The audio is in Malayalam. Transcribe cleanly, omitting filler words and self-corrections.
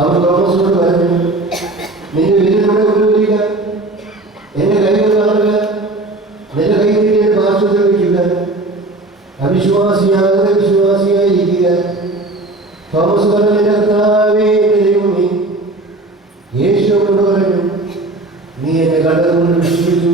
അവർ തോമസിനോട് പറഞ്ഞു, നിന്റെ വീടിലൂടെ കൊണ്ടുവരിക, എന്റെ കൈകൾ കാണുക, നിന്റെ കൈ നീട്ടി എന്റെ പാർശ്വത്തിൽ വയ്ക്കുക, അവിശ്വാസിയാകാതെ വിശ്വാസിയായിരിക്കുക. തോമസ് പറഞ്ഞു, എന്റെ കർത്താവേ, എന്റെ ദൈവമേ. യേശു അവനോട് പറഞ്ഞു, നീ എന്നെ കണ്ടതുകൊണ്ട് വിശ്വസിച്ചു,